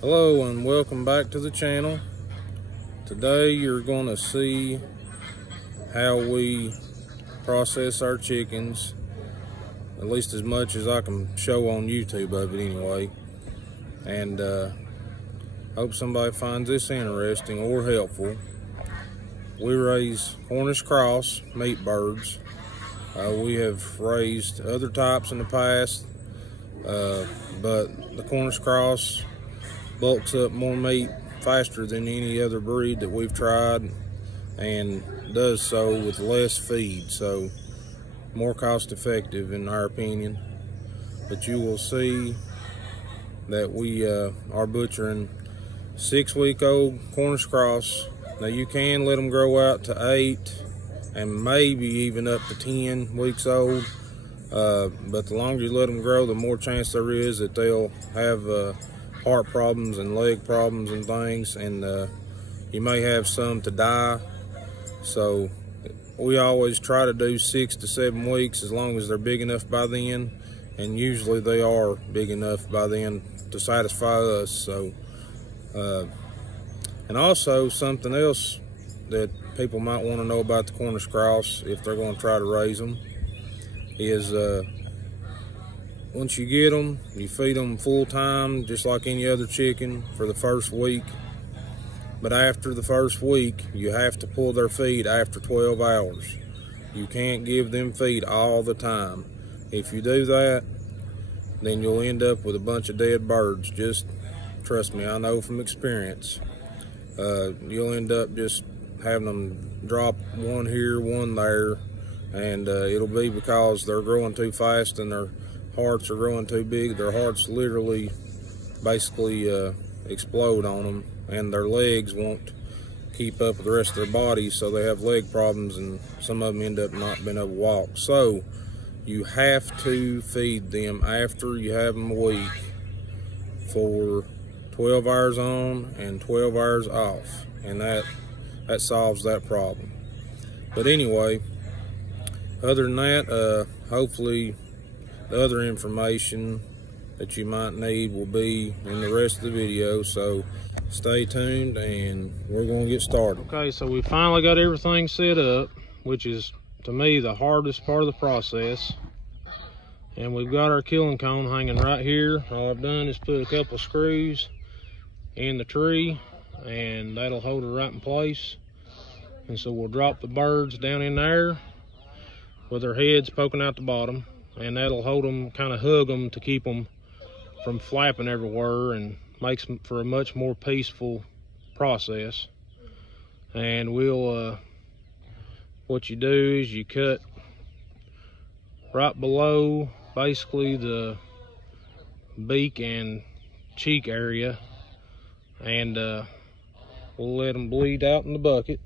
Hello and welcome back to the channel. Today you're going to see how we process our chickens, at least as much as I can show on YouTube of it anyway. And hope somebody finds this interesting or helpful. We raise Cornish cross meat birds. We have raised other types in the past, but the Cornish cross bulks up more meat faster than any other breed that we've tried, and does so with less feed, so more cost effective in our opinion. But you will see that we are butchering 6-week-old Cornish cross. Now you can let them grow out to 8 and maybe even up to 10 weeks old, but the longer you let them grow, the more chance there is that they'll have heart problems and leg problems and things, and you may have some to die. So we always try to do 6 to 7 weeks, as long as they're big enough by then, and usually they are big enough by then to satisfy us. So and also something else that people might want to know about the Cornish cross if they're going to try to raise them is once you get them, you feed them full time, just like any other chicken, for the first week. But after the first week, you have to pull their feed after 12 hours. You can't give them feed all the time. If you do that, then you'll end up with a bunch of dead birds. Just trust me, I know from experience. You'll end up just having them drop one here, one there, and it'll be because they're growing too fast and their hearts are growing too big. Their hearts literally basically explode on them, and their legs won't keep up with the rest of their body, so they have leg problems, and some of them end up not being able to walk. So you have to feed them after you have them a week for 12 hours on and 12 hours off, and that solves that problem. But anyway, other than that, hopefully the other information that you might need will be in the rest of the video, so stay tuned and we're going to get started. Okay, so we finally got everything set up, which is to me the hardest part of the process. And we've got our killing cone hanging right here. All I've done is put a couple of screws in the tree, and that'll hold it right in place. And so we'll drop the birds down in there with their heads poking out the bottom, and that'll hold them, kind of hug them to keep them from flapping everywhere, and makes them for a much more peaceful process. And we'll what you do is you cut right below basically the beak and cheek area, and we'll let them bleed out in the bucket,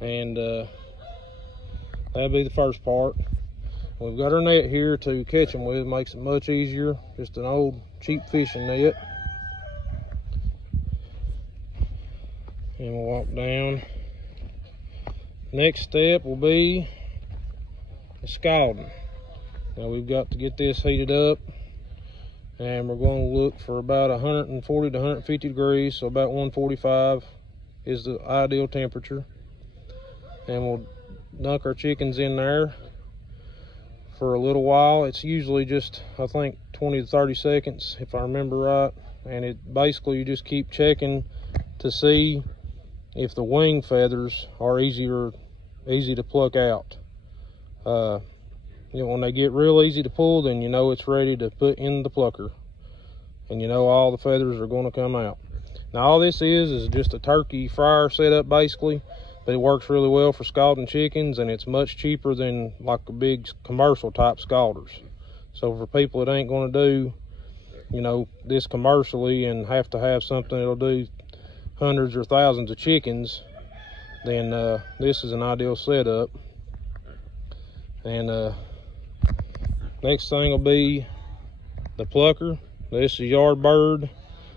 and that'll be the first part. We've got our net here to catch them with. Makes it much easier. Just an old cheap fishing net. And we'll walk down. Next step will be the scalding. Now we've got to get this heated up, and we're going to look for about 140 to 150 degrees, so about 145 is the ideal temperature. And we'll dunk our chickens in there for a little while. It's usually just, I think, 20 to 30 seconds if I remember right. And it basically, you just keep checking to see if the wing feathers are easy to pluck out. You know, when they get real easy to pull, then you know it's ready to put in the plucker, and you know all the feathers are going to come out. Now all this is just a turkey fryer setup basically, but it works really well for scalding chickens, and it's much cheaper than like a big commercial type scalders. So for people that ain't going to do, you know, this commercially and have to have something that'll do hundreds or thousands of chickens, then this is an ideal setup. And next thing will be the plucker. This is Yardbird,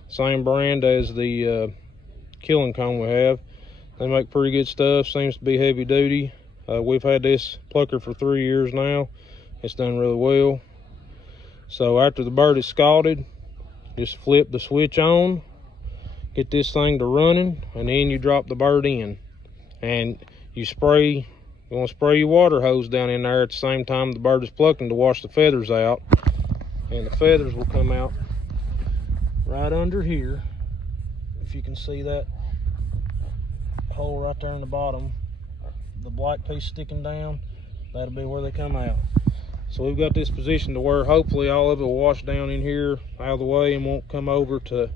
same brand as the killing cone we have. They make pretty good stuff, seems to be heavy duty. We've had this plucker for 3 years now. It's done really well. So after the bird is scalded, just flip the switch on, get this thing to running, and then you drop the bird in. And you want to spray your water hose down in there at the same time the bird is plucking to wash the feathers out. And the feathers will come out right under here. If you can see that hole right there in the bottom, the black piece sticking down, that'll be where they come out. So we've got this position to where hopefully all of it will wash down in here out of the way and won't come over to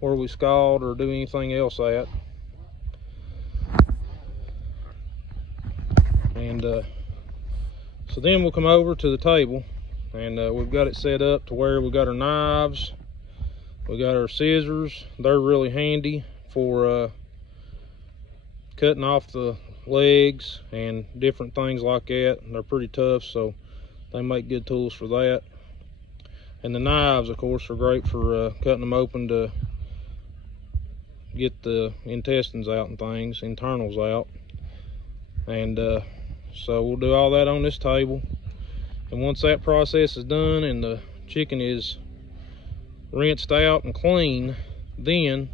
where we scald or do anything else at. And so then we'll come over to the table, and we've got it set up to where we've got our knives, we got our scissors. They're really handy for cutting off the legs and different things like that. They're pretty tough, so they make good tools for that. And the knives, of course, are great for cutting them open to get the intestines out and things, internals out. And so we'll do all that on this table. And once that process is done and the chicken is rinsed out and clean, then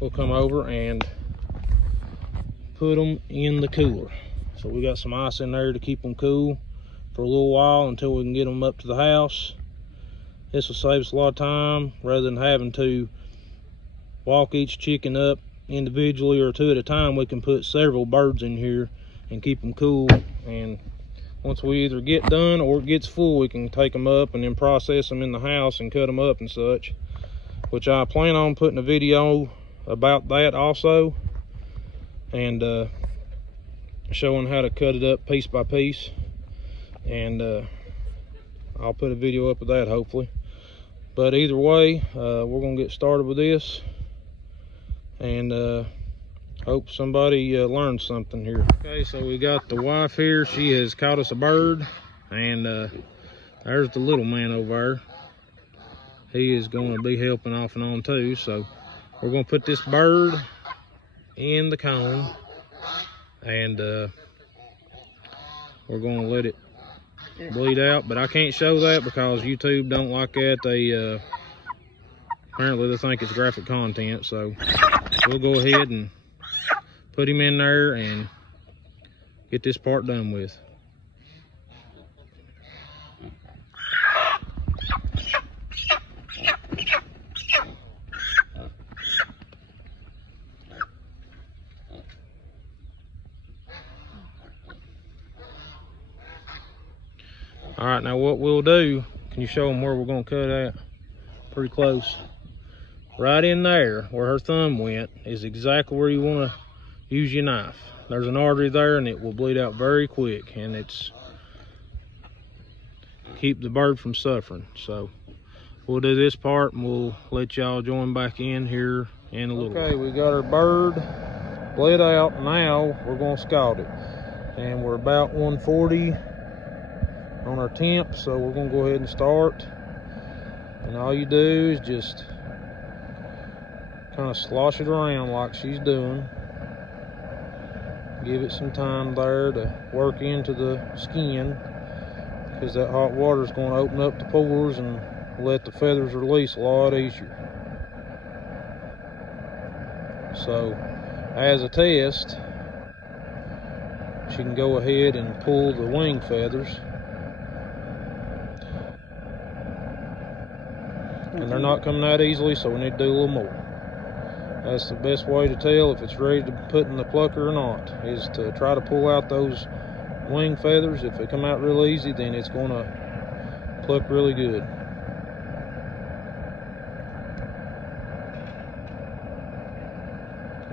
we'll come over and put them in the cooler. So we got some ice in there to keep them cool for a little while until we can get them up to the house. This will save us a lot of time rather than having to walk each chicken up individually or two at a time. We can put several birds in here and keep them cool, and once we either get done or it gets full, we can take them up and then process them in the house and cut them up and such, which I plan on putting a video about that also, and showing how to cut it up piece by piece. And I'll put a video up of that hopefully. But either way, we're gonna get started with this, and hope somebody learned something here. Okay, so we got the wife here. She has caught us a bird, and there's the little man over there. He is going to be helping off and on too. So we're going to put this bird in the cone, and we're going to let it bleed out. But I can't show that because YouTube don't like that. They apparently they think it's graphic content. So we'll go ahead and put him in there and get this part done with. All right, now what we'll do, can you show them where we're gonna cut at? Pretty close. Right in there where her thumb went is exactly where you wanna use your knife. There's an artery there and it will bleed out very quick, and it's keep the bird from suffering. So we'll do this part and we'll let y'all join back in here in a little while. Okay, we got our bird bled out. Now we're gonna scald it, and we're about 140 on our temp, so we're gonna go ahead and start. And all you do is just kind of slosh it around like she's doing. Give it some time there to work into the skin, because that hot water is going to open up the pores and let the feathers release a lot easier. So as a test, she can go ahead and pull the wing feathers, and they're not coming out easily, so we need to do a little more. That's the best way to tell if it's ready to put in the plucker or not, is to try to pull out those wing feathers. If they come out real easy, then it's going to pluck really good.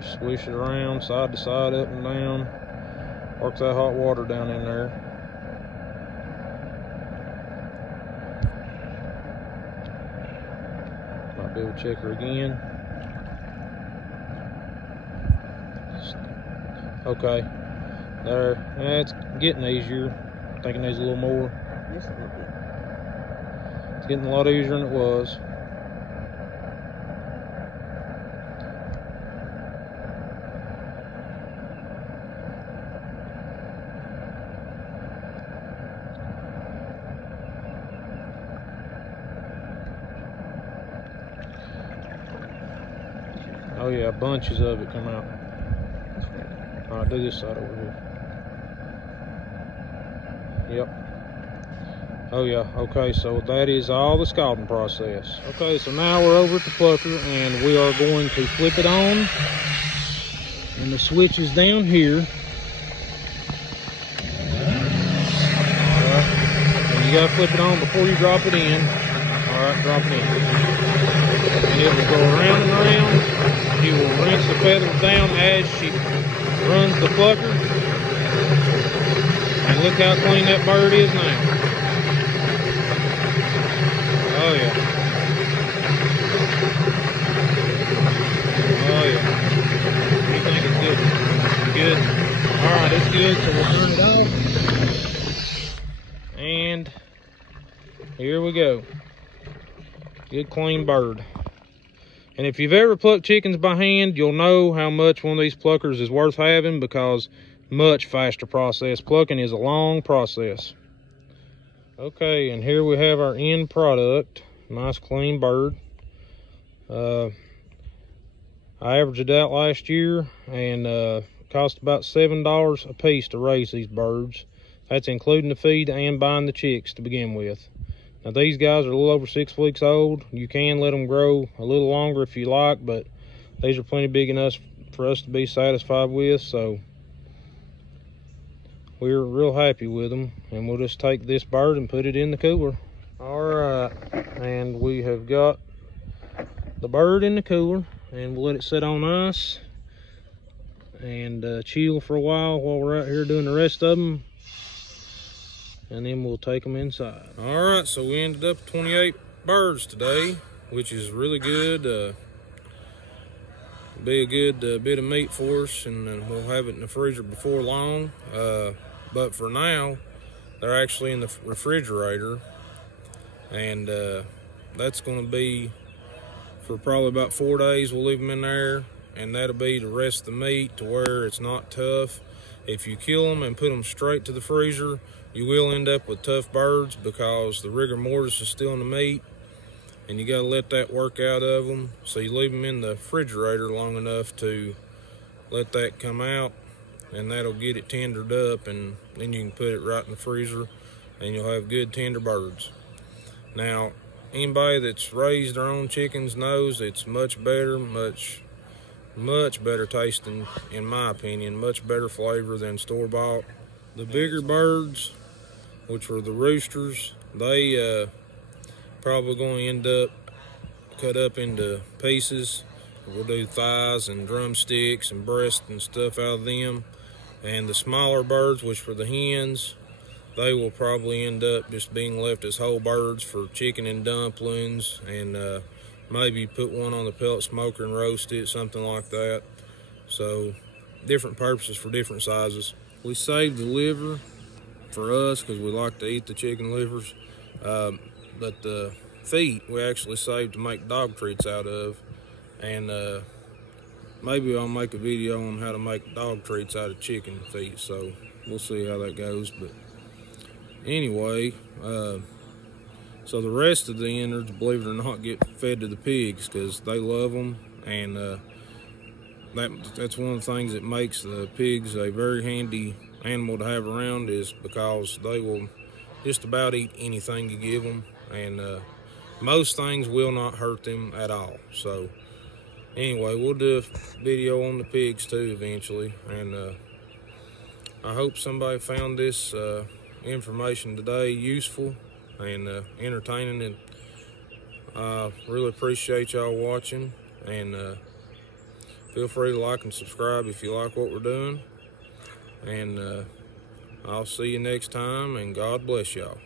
Just swish it around side to side, up and down. Work that hot water down in there. Might be able to check her again. Okay, there. It's getting easier. I think it needs a little more. Just a little bit. It's getting a lot easier than it was. Oh yeah, bunches of it come out. All right, do this side over here. Yep. Oh yeah, okay, so that is all the scalding process. Okay, so now we're over at the plucker and we are going to flip it on. And the switch is down here. Alright, and you gotta flip it on before you drop it in. Alright, drop it in. And it will go around and around. You will rinse the feathers down as she runs the plucker. And look how clean that bird is now. Oh yeah. Oh yeah. What do you think it's good? Good? Alright, it's good, so we'll turn it off. And here we go. Good clean bird. And if you've ever plucked chickens by hand, you'll know how much one of these pluckers is worth having, because much faster process. Plucking is a long process. Okay, and here we have our end product. Nice clean bird. I averaged it out last year, and it cost about $7 a piece to raise these birds. That's including the feed and buying the chicks to begin with. Now these guys are a little over 6 weeks old. You can let them grow a little longer if you like, but these are plenty big enough for us to be satisfied with, so we're real happy with them. And we'll just take this bird and put it in the cooler. All right, and we have got the bird in the cooler, and we'll let it sit on ice and chill for a while we're out here doing the rest of them, and then we'll take them inside. All right, so we ended up 28 birds today, which is really good. Be a good bit of meat for us, and we'll have it in the freezer before long. But for now, they're actually in the refrigerator, and that's going to be for probably about 4 days. We'll leave them in there, and that'll be the rest of the meat to where it's not tough. If you kill them and put them straight to the freezer, you will end up with tough birds, because the rigor mortis is still in the meat, and you got to let that work out of them. So you leave them in the refrigerator long enough to let that come out, and that'll get it tendered up, and then you can put it right in the freezer, and you'll have good tender birds. Now, anybody that's raised their own chickens knows it's much better, much better tasting, in my opinion, much better flavor than store-bought. The bigger birds, which were the roosters, they probably going to end up cut up into pieces. We'll do thighs and drumsticks and breast and stuff out of them. And the smaller birds, which were the hens, they will probably end up just being left as whole birds for chicken and dumplings, and maybe put one on the pellet smoker and roast it, something like that. So different purposes for different sizes. We saved the liver for us because we like to eat the chicken livers, but the feet we actually saved to make dog treats out of. And maybe I'll make a video on how to make dog treats out of chicken feet, so we'll see how that goes. But anyway, so the rest of the innards, believe it or not, get fed to the pigs because they love them, and that's one of the things that makes the pigs a very handy animal to have around, is because they will just about eat anything you give them, and most things will not hurt them at all. So anyway, we'll do a video on the pigs too eventually, and I hope somebody found this information today useful and entertaining, and I really appreciate y'all watching, and feel free to like and subscribe if you like what we're doing, and I'll see you next time, and God bless y'all.